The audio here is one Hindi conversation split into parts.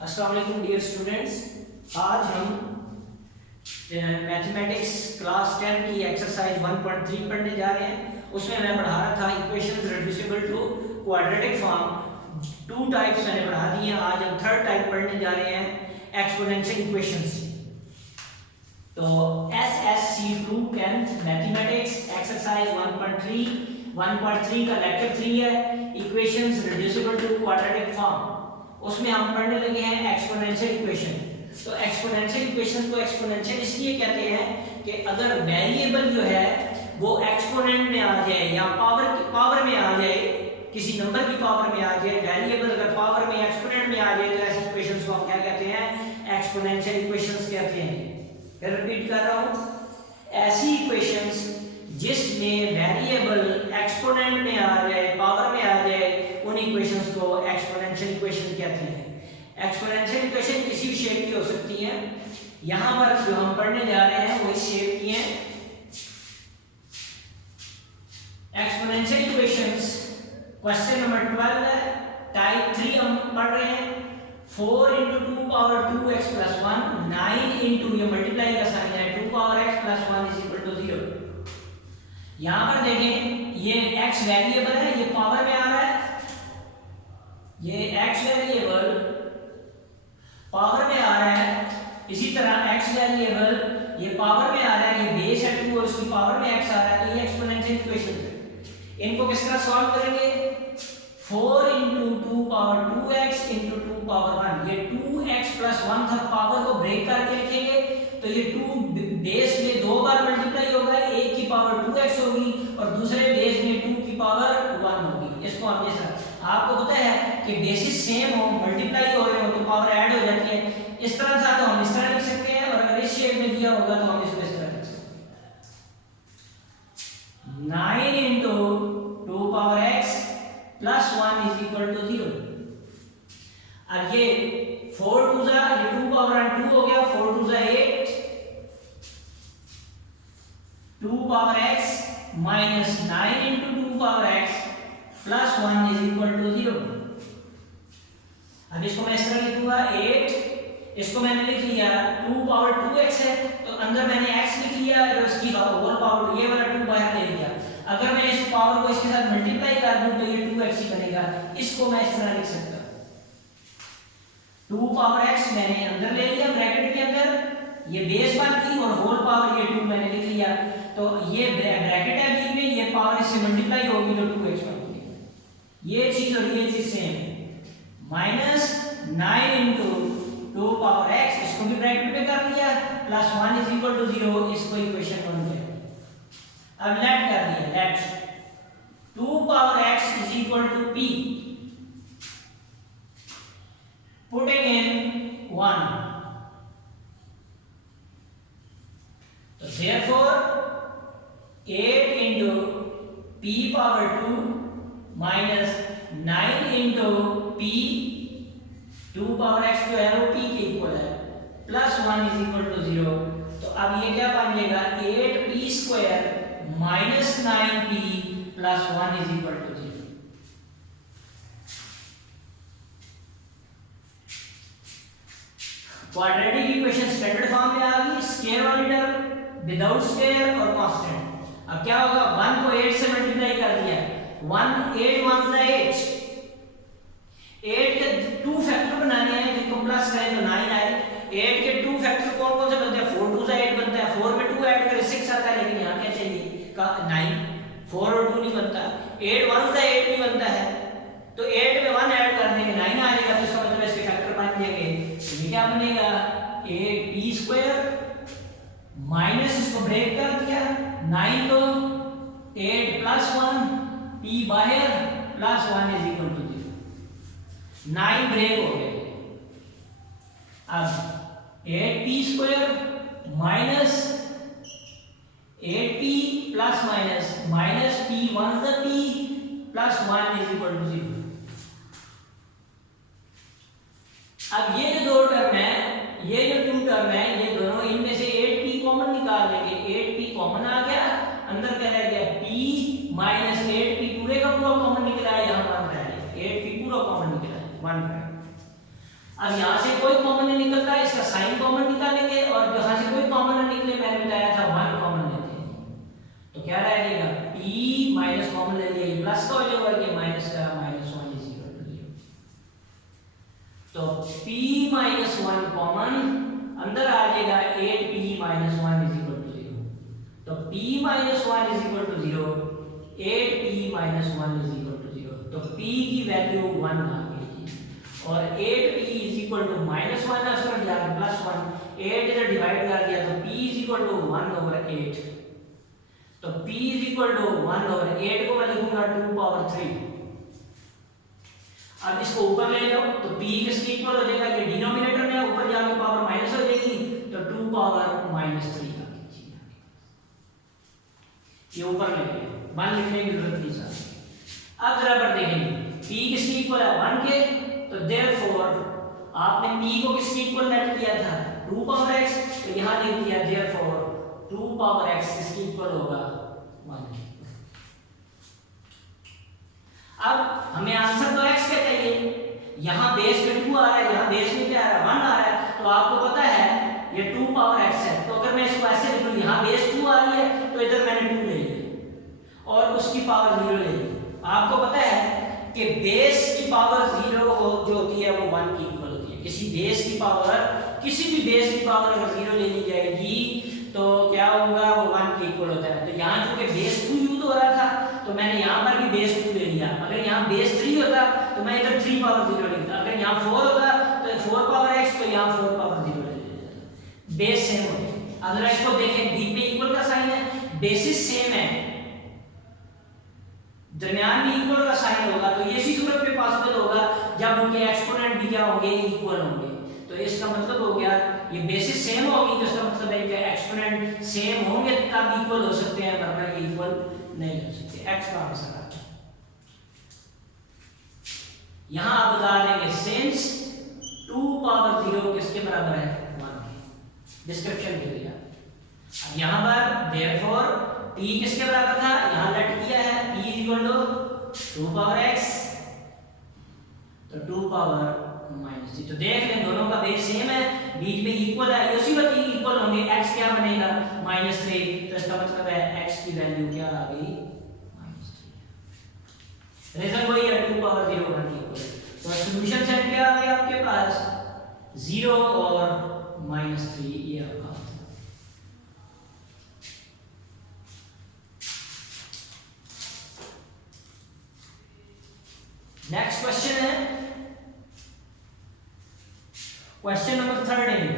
अस्सलाम वालेकुम डियर स्टूडेंट्स, आज हम मैथमेटिक्स क्लास 10 की एक्सरसाइज 1.3 पढ़ने जा रहे हैं। उसमें मैं पढ़ा रहा था equations reducible to quadratic form. Two types मैंने पढ़ा दिए हैं। आज हम थर्ड टाइप पढ़ने जा रहे हैं एक्सपोनेंशियल इक्वेशंस। तो SSC2 10th मैथमेटिक्स एक्सरसाइज 1.3 का लेक्चर 3 है, equations reducible to quadratic form. उसमें हम पढ़ने लगे हैं एक्सपोनेंशियल इक्वेशन। तो एक्सपोनेंशियल इक्वेशन को एक्सपोनेंशियल इसलिए कहते हैं कि अगर वेरिएबल जो है वो एक्सपोनेंट में आ जाए या पावर में आ जाए, किसी नंबर की पावर में आ जाए, वेरिएबल अगर पावर में एक्सपोनेंट में आ जाए तो ऐसी इक्वेशंस को हम क्या कहते हैं? एक्सपोनेंशियल इक्वेशंस कहते हैं। फिर रिपीट कर रहा हूं, ऐसी इक्वेशंस जिसमें वेरिएबल एक्सपोनेंट में आ जाए, पावर में आ जाए, उन इक्वेशंस को एक्सपोनेंशियल इक्वेशन कहते हैं। एक्सपोनेंशियल इक्वेशन किसी भी शेप की हो सकती है। यहां पर जो हम पढ़ने जा रहे हैं वो इस शेप की है। एक्सपोनेंशियल इक्वेशंस क्वेश्चन नंबर 12 है, टाइप 3 हम पढ़ रहे हैं। 4 × 2 power 2x + 1, 9 × ये मल्टीप्लाई का साइन है, 2 power x + 1 = 0। यहां पर देखें, ये x वेरिएबल है, ये पावर में आ रहा है। ये x वेरिएबल पावर में आ रहा है। इसी तरह x वेरिएबल ये पावर में आ रहा है, ये बेस है 2 और उसकी पावर में x आ रहा है। तो ये एक्सपोनेंशियल इक्वेशन है। इनको किस तरह सॉल्व करेंगे? 4 × 2 power 2x × 2 power 1, ये 2x + 1 था, पावर को ब्रेक करके लिखेंगे तो ये 2 बेस में 2 बार मल्टीप्लाई होगा, एक की पावर 2x होगी और दूसरे बेस में 2 की पावर 1 होगी। इसको हम जैसा आपको पता है कि बेसिस सेम हो, मल्टीप्लाई हो रहे हो तो पावर ऐड हो जाती है। इस तरह था तो हम इस तरह लिख सकते हैं, और अगर इस शेप में दिया होगा तो हम इसको इस तरह लिख सकते हैं। 9 × 2 power x + 1 = 0। अब ये 4 2 जा, ये 2 power 2 हो गया, 4 2 जा 8, 2 power x - 9 × 2 power x + 1 = 0। अब इसको मैं इस तरह लिखूंगा 8, इसको मैंने लिख लिया 2 power 2x है तो अंदर मैंने x लिख लिया और उसकी होल पावर ये वाला 2 बाहर ले लिया। अगर मैं इस पावर को इसके साथ मल्टीप्लाई कर दूं तो ये 2x ही बनेगा। इसको मैं इस तरह लिख सकता हूं, 2 power x मैंने अंदर ले लिया ब्रैकेट के अंदर, ये बेस बात की, और होल पावर ये 2 मैंने लिख लिया। तो ये ब्रैकेट है बीच में, ये पावर इससे मल्टीप्लाई होगी तो 2x बन गई। ये चीज और ये चीज सेम है। -9 × 2 power x, इसको भी ब्रैकेट में कर दिया, + 1 = 0, इसको इक्वेशन बन गया। अब लेट कर दिया, let 2 power x = p, putting in 1, so therefore 8 × p power 2 minus 9 × p, 2 power x जो है वो p के इक्वल है, + 1 = 0। तो अब ये क्या बन जाएगा? 8p² - 9p + 1 = 0। Quadratic equation standard form में आ गई, स्क्वायर वाली टर्म, विदाउट स्क्वायर और कांस्टेंट। अब क्या होगा? 1 को 8 से मल्टीप्लाई कर दिया, 1 8 1 8, 8 के 2 फैक्टर बनाने हैं, जिनको प्लस करें तो 9 आए। 8 के 2 फैक्टर कौन कौन से बनते हैं? 4 2 8 बनता है, 4 में 2 ऐड करें 6 आता है, लेकिन यहाँ क्या चाहिए? 9, 4 और 2 नहीं बनता। 8 1 8 भी बनता है, तो 8 में 1 ऐड कर देंगे, 9 आ जाएगा, तो इसका मतलब इसके फैक्टर बन जाएंगे। तो ये क्या बनेगा? 8p² माइनस, इसको ब्रेक कर दिया, 9 को 8 + 1, p बाहर, + 1 = 0। 9 ब्रेक हो गए। अब 8p² minus 8p + minus p 1 p + 1 = 0। अब ये जो 2 टर्म है, ये जो 2 टर्म है, ये दोनों, इनमें से 8p कॉमन निकाल लेंगे। 8p कॉमन आ गया, अंदर क्या रह गया? p - 8p पूरे का पूरा कॉमन निकला है, यहां 1 रह गया। 8p पूरा कॉमन निकला है, 1 रह गया। अब यहाँ से कोई कॉमन नहीं निकलता, इसका साइन कॉमन निकालेंगे और यहाँ से कोई कॉमन ना निकले, मैंने बताया था 1 कॉमन लेते हैं, तो क्या रह जाएगा p माइनस कॉमन ले लिया, ये प्लस का हो जाएगा, ये माइनस का, -1 इज इक्वल टू 0। तो p माइनस 1 कॉमन अंदर आ जाएगा 8p minus 1 is equal to 0। तो p minus 1 is equal to 0, 8p minus 1 is equal to 0। तो p की वैल्यू 1 आ गई जी, और 8p इज इक्वल टू -1 है, सॉरी +1, 8 इधर डिवाइड कर दिया, तो p इज इक्वल टू 1/8। तो p इज इक्वल टू 1/8 को मैं लिखूंगा 2 पावर 3। अब इसको ऊपर ले जाओ तो p किसके इक्वल हो जाएगा, ये डिनोमिनेटर में ऊपर जाके पावर माइनस हो जाएगी, तो 2 पावर -3 आ गई। ये ऊपर ले गए, 1 लिखने की जरूरत नहीं सर। अब जरा पर देखेंगे p किसके इक्वल है 1 के, तो देयरफॉर आपने p को किसके इक्वल लेट किया था 2 पावर x, तो यहां लिख दिया देयरफॉर 2 पावर x किसके इक्वल होगा 1। अब हमें आंसर तो x का चाहिए, यहां बेस पे 2 आ रहा है, यहां बेस में क्या आ रहा है 1 आ रहा है, तो आपको पता है ये 2 पावर x है, तो अगर मैं इसको ऐसे लिख लूं, यहां बेस 2 आ रही है तो इधर मैंने 2 ले लिया और उसकी पावर 0 ले ली। आपको पता है कि बेस की पावर 0 जो होती है वो 1 की इक्वल होती है। किसी बेस की पावर, किसी भी बेस की पावर अगर 0 ले ली जाएगी तो क्या होगा, वो 1 के इक्वल होता है। तो यहाँ चूंकि बेस 2 यूज हो रहा था तो मैंने यहाँ पर भी बेस 2 ले लिया। अगर यहाँ बेस 3 होता तो मैं इधर 3 पावर 0 लिखता, अगर यहाँ 4 होता तो 4 पावर x, तो यहाँ 4 पावर 0 ले लेता। बेस सेम हो गया। अगर इसको देखें b पे इक्वल का साइन है, बेसिस सेम है, दरमियान में इक्वल का साइन होगा, तो ये इसी सूरत पे पॉसिबल होगा जब उनके एक्सपोनेंट भी क्या होंगे, इक्वल होंगे। तो इसका मतलब हो गया ये बेसिस सेम होगी, तो इसका मतलब है कि एक्सपोनेंट सेम होंगे तब इक्वल हो सकते हैं, वरना ये इक्वल नहीं हो सकते। x का आंसर आ गया। यहां आप बता देंगे सिंस 2 पावर 0 किसके बराबर है 1 के, डिस्क्रिप्शन दे दिया। अब यहां पर देयरफॉर p किसके बराबर था, यहां लेट किया है p is equal to 2 power x, तो 2 पावर -3। तो देख लें दोनों का बेस सेम है, बीच में इक्वल है, उसी वक्त इक्वल होंगे, x क्या बनेगा -3, तो इसका मतलब है x की वैल्यू क्या आ गई -3। रीजन वही है 2 पावर 0 1 की इक्वल। तो सॉल्यूशन सेट क्या आ गया आपके पास 0 और -3, ये आपका नेक्स्ट क्वेश्चन है question number 13।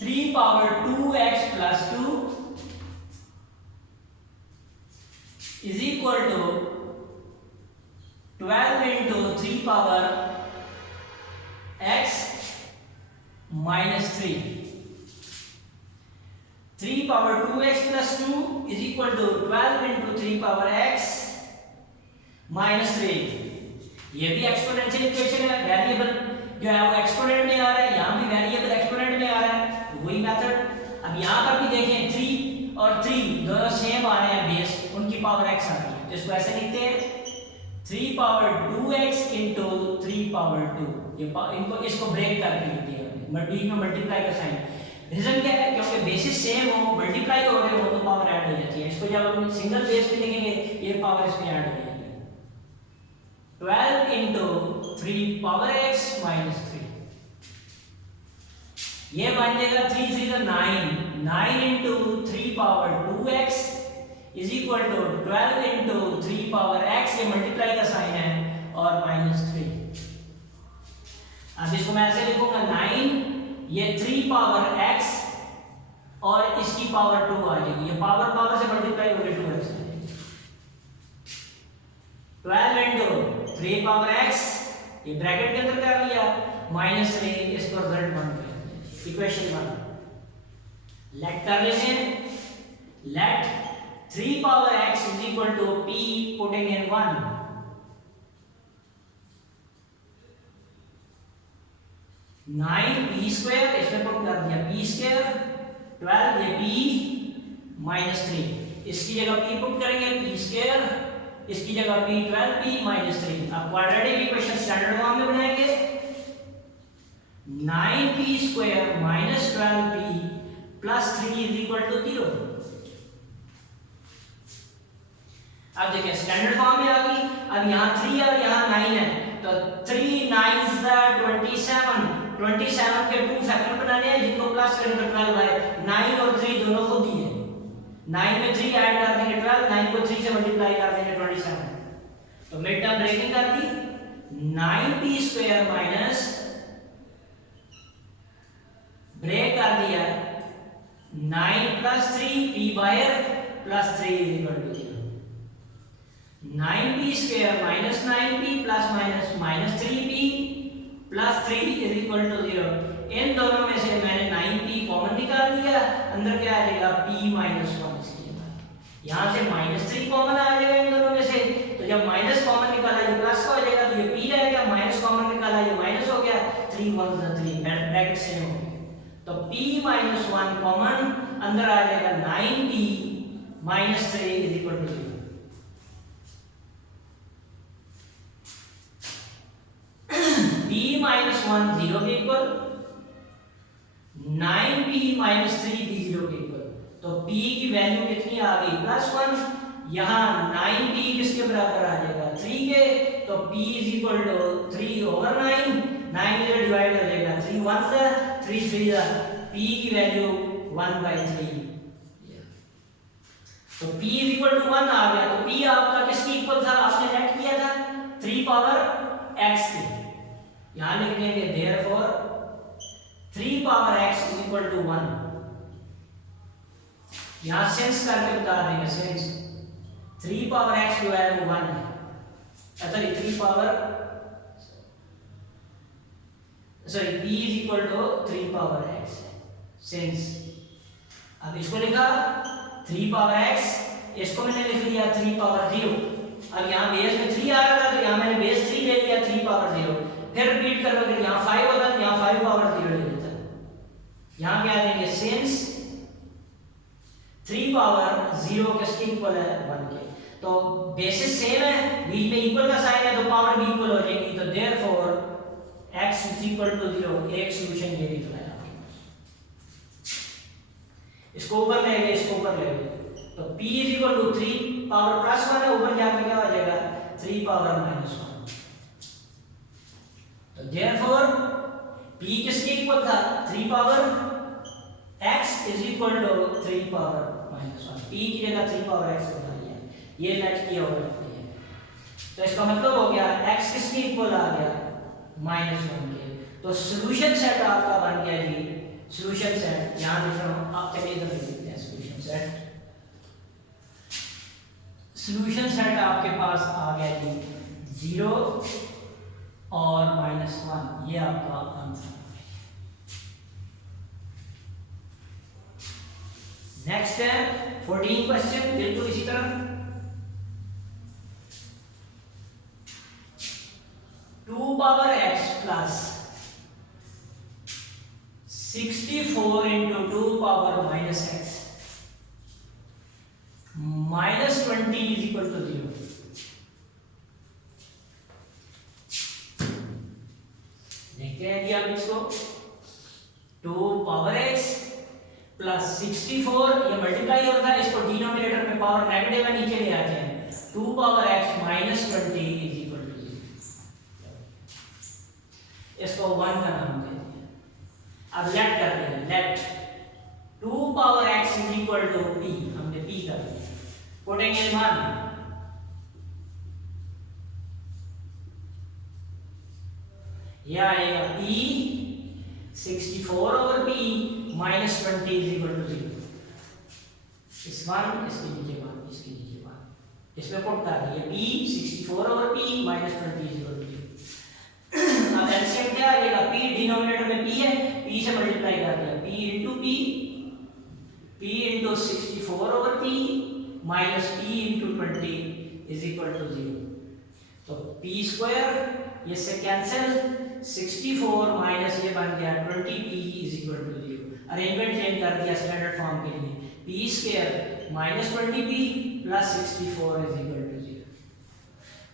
3 power 2x plus 2 is equal to 12 into 3 power x minus 3। 3 power 2x plus 2 is equal to 12 into 3 power x minus 3। ये भी एक्सपोनेंशियल इक्वेशन है, वेरिएबल जो है वो एक्सपोनेंट में आ रहा है, यहाँ भी वेरिएबल एक्सपोनेंट में आ रहा है, वही मेथड। अब यहाँ पर भी देखें 3 और 3 दोनों सेम आ रहे हैं बेस, उनकी पावर x आ रही है, तो इसको ऐसे लिखते हैं 3 पावर 2x इंटू 3 पावर 2। ये इनको इसको ब्रेक करके लिखते हैं, बीच में मल्टीप्लाई का साइन। रीजन क्या है, क्योंकि बेसिस सेम हो, मल्टीप्लाई हो रहे हो तो पावर ऐड हो जाती है। इसको जब हम सिंगल बेस पे लिखेंगे ये पावर इसमें ऐड हो जाएगी। 12 इंटू 3 पावर x माइनस 3, ये बन जाएगा 3 3 9, 9 into 3 power 2x is equal to 12 into 3 power x, ये मल्टीप्लाई का साइन है, और -3। अब इसको मैं ऐसे लिखूंगा 9, ये 3 पावर x और इसकी पावर 2 आ जाएगी, ये पावर पावर से मल्टीप्लाई होकर 2x आ जाएगी। 12 इंटू 3 पावर x, ये ब्रैकेट के अंदर कर लिया, -3, इसको रिजल्ट 1 कर दिया, इक्वेशन 1 लेट कर लेते हैं। Let 3 power x is equal to p putting in 1, 9p square, इसमें पुट कर दिया p स्क्वायर, 12 ये p -3, इसकी जगह p पुट करेंगे p स्क्वायर, इसकी जगह p 12p -3। अब क्वाड्रेटिक इक्वेशन स्टैंडर्ड फॉर्म में बनाएंगे 9p square minus 12p plus 3 is equal to 0। अब देखिए स्टैंडर्ड फॉर्म में आ गई। अब यहाँ 3 और यहाँ 9 है तो 3 9 27 के 2 फैक्टर बनाने हैं जिनको प्लस करें तो 12 है। 9 और 3 दोनों खुद ही है। 9 में 3 ऐड कर देंगे 12, 9 को 3 से मल्टीप्लाई कर देंगे 27। तो मिड टर्म ब्रेकिंग कर दी 9p स्क्वायर माइनस ब्रेक कर दिया 9 प्लस 3 p बायर plus 3 is equal to 0। 9p square minus 9p plus minus minus 3p plus 3 is equal to 0। इन दोनों में से मैंने 9p कॉमन निकाल दिया, अंदर क्या आ जाएगा p माइनस 1 इसके बाद। यहाँ से माइनस 3 कॉमन आ जाएगा इन दोनों में से, तो जब माइनस कॉमन निकाला ये प्लस का हो जाएगा तो ये p रहेगा, माइनस कॉमन निकाला ये माइनस हो गया, 3 1 3 ब्रैकेट सेम हो गया। तो p माइनस 1 कॉमन अंदर आ जाएगा 9p minus 3 is equal to 0। p minus 1 0 के इक्वल, 9p माइनस 3 भी 0 के इक्वल। तो p की वैल्यू कितनी आ गई प्लस 1। यहाँ 9p किसके बराबर आ जाएगा 3 के, तो p is equal to 3 over 9, 9 इधर डिवाइड हो जाएगा 3 1 से 3 3 p की वैल्यू 1/3। तो p इज इक्वल टू 1 आ गया। तो p आपका किसके इक्वल था, आपने नेट किया था 3 पावर x के। यहां लिख लेंगे therefore 3 power x is equal to 1। यहां सेंस करके बता देंगे, सेंस 3 पावर x जो है वो 1 है। अच्छा 3 power sorry p is equal to 3 power x है सेंस। अब इसको लिखा 3 पावर x, इसको मैंने लिख लिया 3 पावर 0। अब यहाँ बेस में 3 आ रहा था तो यहाँ मैंने बेस 3 ले लिया 3 पावर 0। फिर रिपीट करोगे यहाँ 5 होता तो यहाँ 5 पावर 0 ले लेता। यहाँ क्या देंगे सेंस 3 पावर 0 किसके इक्वल है 1 के। तो बेसिस सेम है, बीच में इक्वल का साइन है तो पावर भी इक्वल हो जाएगी। तो therefore x is equal to 0। एक सॉल्यूशन ये निकला है आपके पास। इसको ऊपर ले गए, इसको ऊपर ले गए तो p is equal to 3 power plus 1 है, ऊपर जाकर क्या हो जाएगा 3 पावर माइनस 1। तो देयरफॉर p किसके इक्वल था 3 power x is equal to 3 power minus 1। p की जगह 3 पावर x बना लिया, ये नेट किया हुआ है। तो इसका मतलब हो गया x किसके इक्वल आ गया -1 के। तो सॉल्यूशन सेट आपका बन गया जी, सॉल्यूशन सेट यहां लिख रहा हूं, आप चलिए इधर लिख देते हैं सॉल्यूशन सेट। सॉल्यूशन सेट आपके पास आ गया जी 0 और -1, ये आपका आंसर। नेक्स्ट है 14 क्वेश्चन, बिल्कुल इसी तरह 2 power x plus 64 into 2 power minus x minus 20 is equal to 0। देखते हैं कि आप इसको 2 पावर x प्लस 64, ये मल्टीप्लाई होता है, इसको डिनोमिनेटर में पावर नेगेटिव है नीचे ले आते हैं। 2 power x minus 20 is equal to 0। इसको 1 का नाम दे दिया। अब लेट कर दिया, let 2 power x is equal to p, हमने p कर दिया। पुटिंग इन 1, यह आएगा p 64 over p minus 20 is equal to 0। इस 1 इसके नीचे 1, इसके नीचे 1, इसमें पुट कर दिया p 64 over p minus 20 is equal to 0। अब एलसीएम क्या आएगा, p डिनोमिनेटर में p है, p से मल्टीप्लाई कर दिया, p into p, p into 64 over p minus p into 20 is equal to 0। तो p स्क्वायर ये से कैंसिल, 64 माइनस ये बन गया 20p is equal to 0। Arrangement change कर दिया स्टैंडर्ड फॉर्म के लिए, p square minus 20p plus 64 is equal to 0।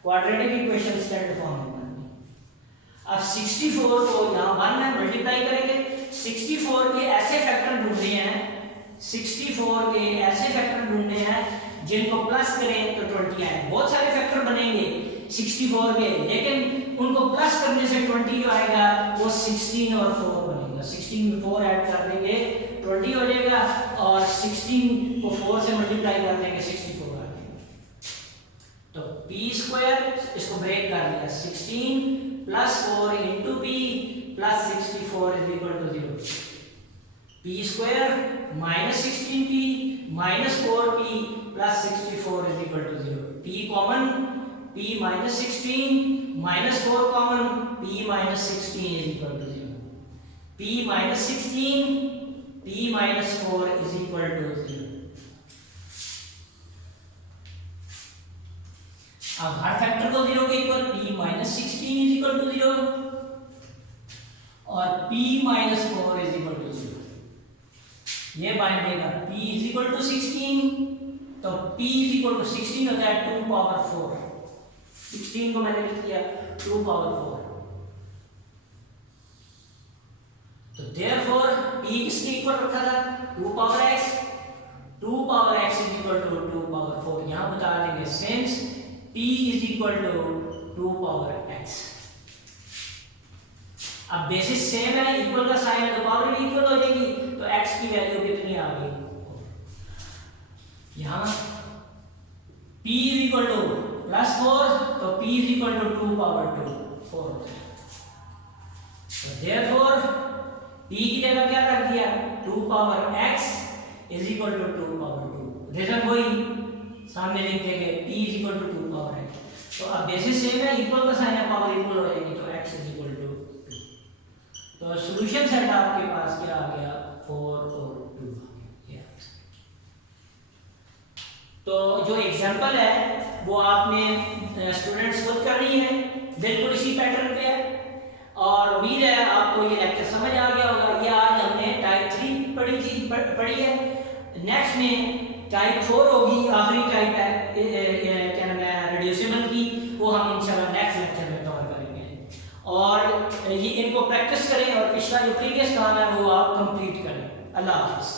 Quadratic equation standard form में बन गई। 64 को यहाँ 1 में मल्टीप्लाई करेंगे। 64 के ऐसे फैक्टर ढूंढने हैं, 64 के ऐसे फैक्टर ढूंढने हैं जिनको प्लस करें तो 20 आए। बहुत सारे फैक्टर बनेंगे 64 के, लेकिन उनको प्लस करने से 20 जो आएगा वो 16 और 4 बनेगा। 16 में 4 ऐड कर देंगे 20 हो जाएगा, और 16 को 4 से मल्टीप्लाई कर देंगे 64 आ जाएगा। तो p स्क्वायर, इसको ब्रेक कर दिया, 16 plus 4 into P plus 64 is equal to 0। p square minus 16p minus 4p plus 64 is equal to 0। p common, p minus 16 minus 4 common, p minus 16 is equal to 0। p minus 16 p minus 4 is equal to 0। अब हर फैक्टर को 0 के equal, p minus 16 is equal to 0 और p minus 4 is equal to 0। ये बाइंड देगा p इज इक्वल टू 16, तो p इज इक्वल टू 16 होता है 2 पावर 4। 16 को मैंने लिख दिया 2 पावर 4। तो देयरफॉर p किसके इक्वल रखा था, 2 power x, 2 power x is equal to 2 power 4। यहां बता देंगे since p is equal to 2 power x। अब बेसिस सेम है, इक्वल का साइन है तो पावर भी इक्वल हो जाएगी, तो x की वैल्यू कितनी आ गई, यहां p is equal to plus 4, तो p is equal to 2 power 2 4 होता है। तो देयरफॉर p की जगह क्या रख दिया, 2 power x is equal to 2 power 2। Reason वही सामने लिख देंगे, p is equal to 2 power x। तो अब बेसिस सेम है, इक्वल का साइन है, पावर इक्वल हो जाएगी, तो x इज इक्वल टू 2। तो सॉल्यूशन सेट आपके पास क्या आ गया, 4 और 2 आ गया। तो जो एग्जांपल है वो आपने स्टूडेंट्स खुद करनी है, बिल्कुल इसी पैटर्न पे है, और उम्मीद है आपको ये लेक्चर समझ आ गया होगा। ये आज हमने टाइप 3 पढ़ी है। नेक्स्ट में टाइप 4 होगी, आखिरी टाइप है क्या नाम है रिड्यूसिबल की, वो हम इंशाल्लाह नेक्स्ट लेक्चर में कवर करेंगे। और ये इनको प्रैक्टिस करें और पिछला जो प्रीवियस काम है वो आप कंप्लीट करें। अल्लाह हाफिज़।